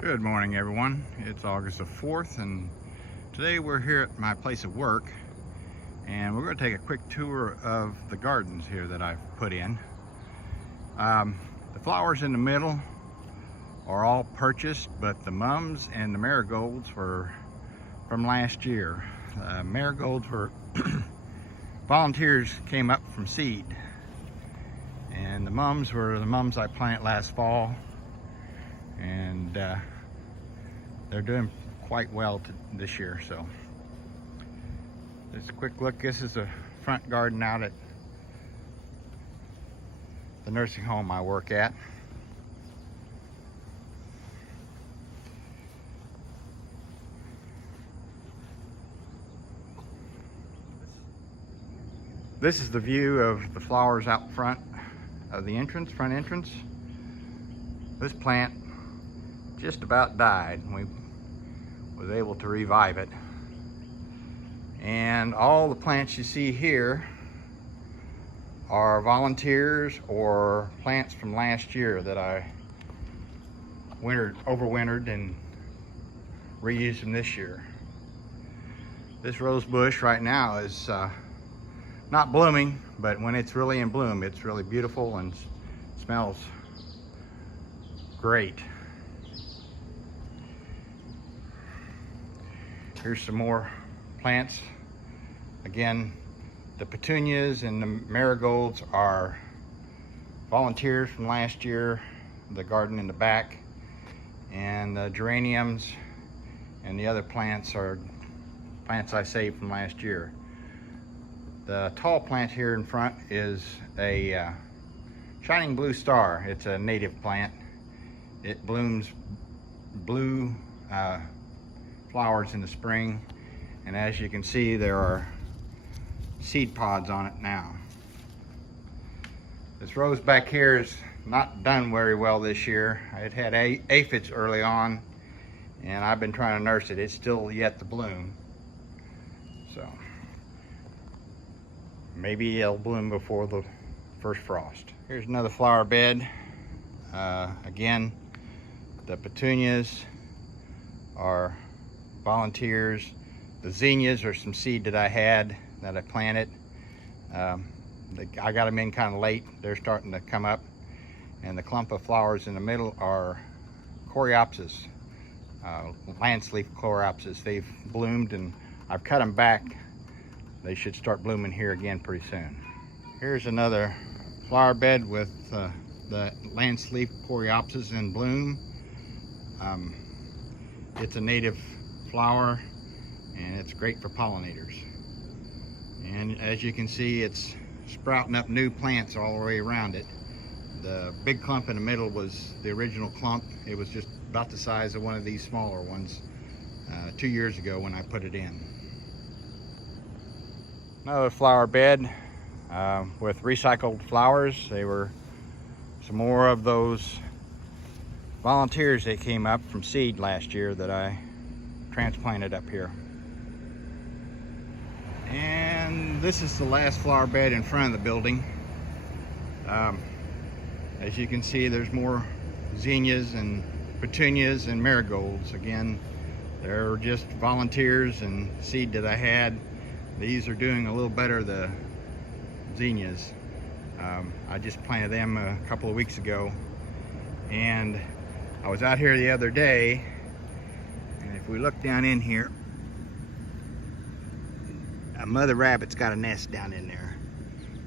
Good morning, everyone. It's August the 4th, and today we're here at my place of work, and we're going to take a quick tour of the gardens here that I've put in. The flowers in the middle are all purchased, but the mums and the marigolds were from last year. Marigolds were volunteers came up from seed, and the mums were the mums I planted last fall, and they're doing quite well this year. So just a quick look. This is the front garden out at the nursing home I work at. This is the view of the flowers out front of the front entrance. This plant just about died. We was able to revive it. And all the plants you see here are volunteers or plants from last year that I overwintered and reused them this year. This rose bush right now is not blooming, but when it's really in bloom, it's really beautiful and smells great. Here's some more plants. Again, the petunias and the marigolds are volunteers from last year, the garden in the back, and the geraniums and the other plants are plants I saved from last year. The tall plant here in front is a shining blue star. It's a native plant. It blooms blue flowers in the spring, and as you can see, there are seed pods on it now. This rose back here is not done very well this year. It had aphids early on, and I've been trying to nurse it. It's still yet to bloom, so maybe it'll bloom before the first frost. Here's another flower bed. Again, the petunias are volunteers. The zinnias are some seed that I had that I planted. I got them in kind of late. They're starting to come up, and the clump of flowers in the middle are coreopsis, lance leaf coreopsis. They've bloomed, and I've cut them back. They should start blooming here again pretty soon. Here's another flower bed with the lance leaf coreopsis in bloom. It's a native flower, and it's great for pollinators. And as you can see, it's sprouting up new plants all the way around it. The big clump in the middle was the original clump. It was just about the size of one of these smaller ones 2 years ago when I put it in. Another flower bed with recycled flowers. They were some more of those volunteers that came up from seed last year that I transplanted up here. And this is the last flower bed in front of the building. As you can see, there's more zinnias and petunias and marigolds. Again, they're just volunteers and seed that I had. These are doing a little better, the zinnias. I just planted them a couple of weeks ago, and I was out here the other day, and if we look down in here, a mother rabbit's got a nest down in there,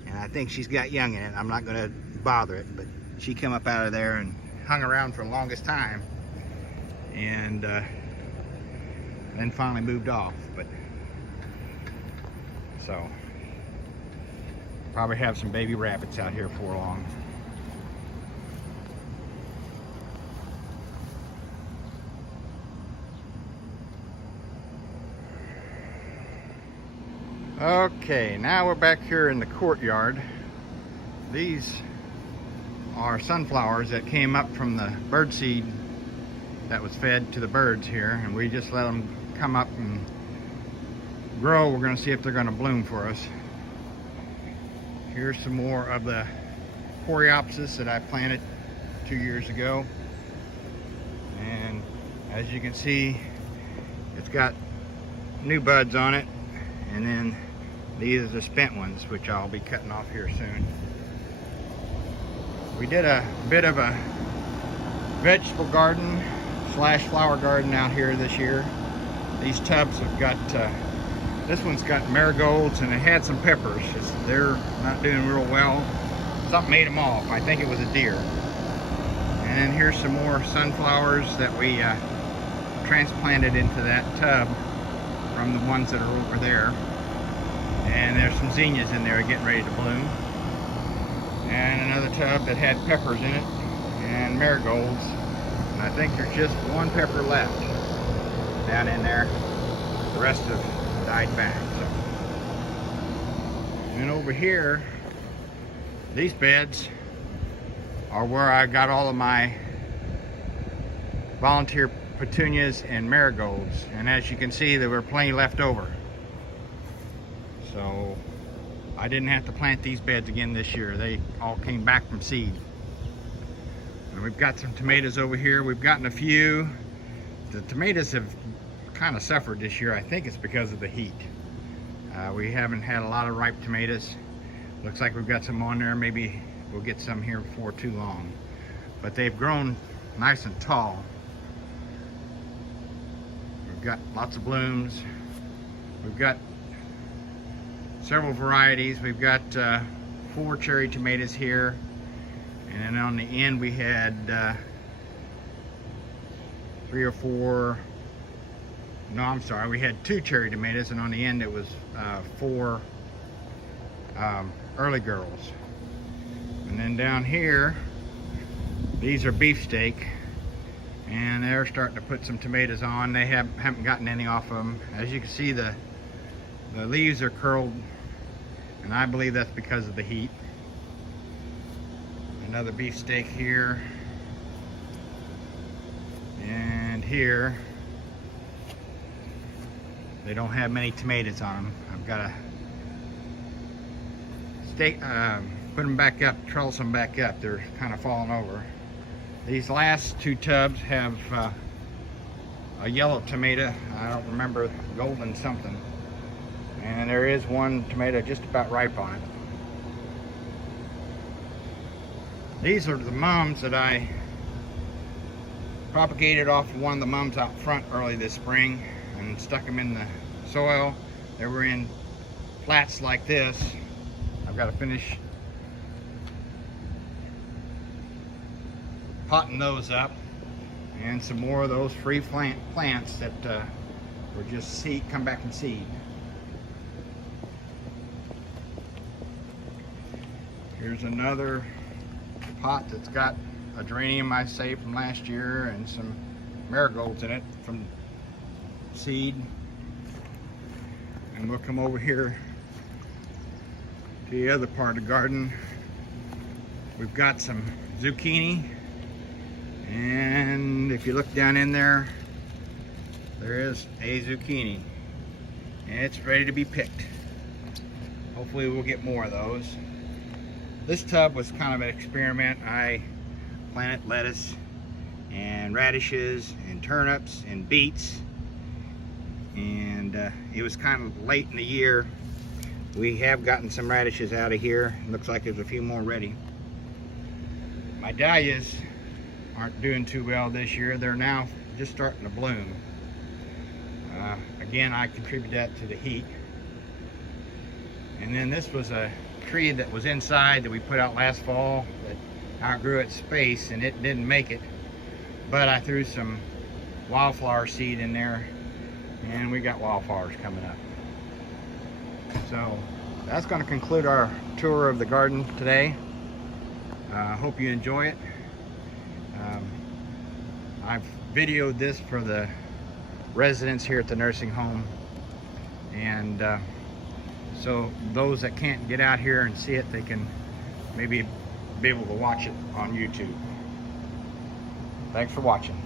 and I think she's got young in it. I'm not gonna bother it, but she came up out of there and hung around for the longest time, and then finally moved off. But so probably have some baby rabbits out here for long. Okay, now we're back here in the courtyard. These are sunflowers that came up from the birdseed that was fed to the birds here, and we just let them come up and grow. We're going to see if they're going to bloom for us. Here's some more of the coreopsis that I planted 2 years ago, and As you can see, it's got new buds on it, and then these are the spent ones, which I'll be cutting off here soon. We did a bit of a vegetable garden slash flower garden out here this year. These tubs have got, this one's got marigolds, and it had some peppers. They're not doing real well. Something made them off. I think it was a deer. And then here's some more sunflowers that we transplanted into that tub from the ones that are over there. And there's some zinnias in there getting ready to bloom. And another tub that had peppers in it and marigolds. And I think there's just one pepper left down in there. The rest have died back. So. And over here, these beds are where I got all of my volunteer petunias and marigolds. And as you can see, there were plenty left over. So I didn't have to plant these beds again this year. They all came back from seed. And we've got some tomatoes over here. We've gotten a few. The tomatoes have kind of suffered this year. I think it's because of the heat. We haven't had a lot of ripe tomatoes. Looks like we've got some on there. Maybe we'll get some here before too long. But they've grown nice and tall. We've got lots of blooms. We've got several varieties. We've got 4 cherry tomatoes here, and then on the end we had 3 or 4. No, I'm sorry, we had 2 cherry tomatoes, and on the end it was 4 early girls. And then down here, these are beefsteak, and they're starting to put some tomatoes on. They haven't gotten any off of them. As you can see, the leaves are curled, and I believe that's because of the heat. Another beefsteak here, and here they don't have many tomatoes on them. I've got to put them back up, trellis them back up. They're kind of falling over. These last 2 tubs have a yellow tomato. I don't remember, golden something. And there is one tomato just about ripe on it. These are the mums that I propagated off of one of the mums out front early this spring and stuck them in the soil. They were in flats like this. I've got to finish potting those up, and some more of those free plants that were just seed, come back from seed. Here's another pot that's got a geranium I saved from last year and some marigolds in it from seed. And we'll come over here to the other part of the garden. We've got some zucchini, and if you look down in there, there is a zucchini, and it's ready to be picked. Hopefully we'll get more of those. This tub was kind of an experiment. I planted lettuce and radishes and turnips and beets, and it was kind of late in the year. We have gotten some radishes out of here. Looks like there's a few more ready. My dahlias aren't doing too well this year. They're now just starting to bloom. Again, I contribute that to the heat. And then this was a tree that was inside that we put out last fall that outgrew its space, and it didn't make it. But I threw some wildflower seed in there, and we got wildflowers coming up. So that's going to conclude our tour of the garden today. Hope you enjoy it. I've videoed this for the residents here at the nursing home, and so those that can't get out here and see it, they can maybe be able to watch it on YouTube. Thanks for watching.